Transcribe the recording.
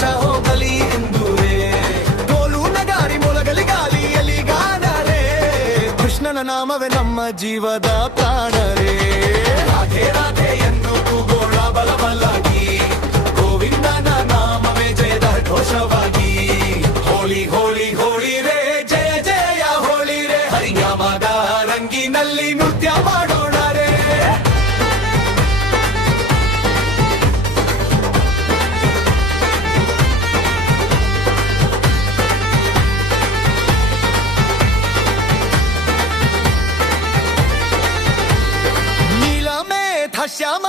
ಸಂತೋಷ ಹೋಗಲಿ ಎಂದೂರೇ ಡೋಲು ನಗಾರಿ ಮೊಳಗಲಿ ಗಾಲಿಯಲ್ಲಿ ಗಾನರೇ ಕೃಷ್ಣನ ನಾಮವೇ ನಮ್ಮ ಜೀವದ ಪ್ರಾಣರೇ ರಾಧೆ ರಾಧೆ ಎಂದು ಕೂಗೋಣ ಬಲಬಲಾಗಿ ಗೋವಿಂದನ ನಾಮವೇ ಜಯದ ಘೋಷವಾಗಿ ಹೋಳಿ ಹೋಳಿ ಹೋಳಿ ರೇ ಜಯ ಜಯ ಹೋಳಿ ರೇ ಹರಿನಾಮದ ರಂಗಿನಲ್ಲಿ ನೃತ್ಯ ಮಾಡೋಣ ರೇ श्याम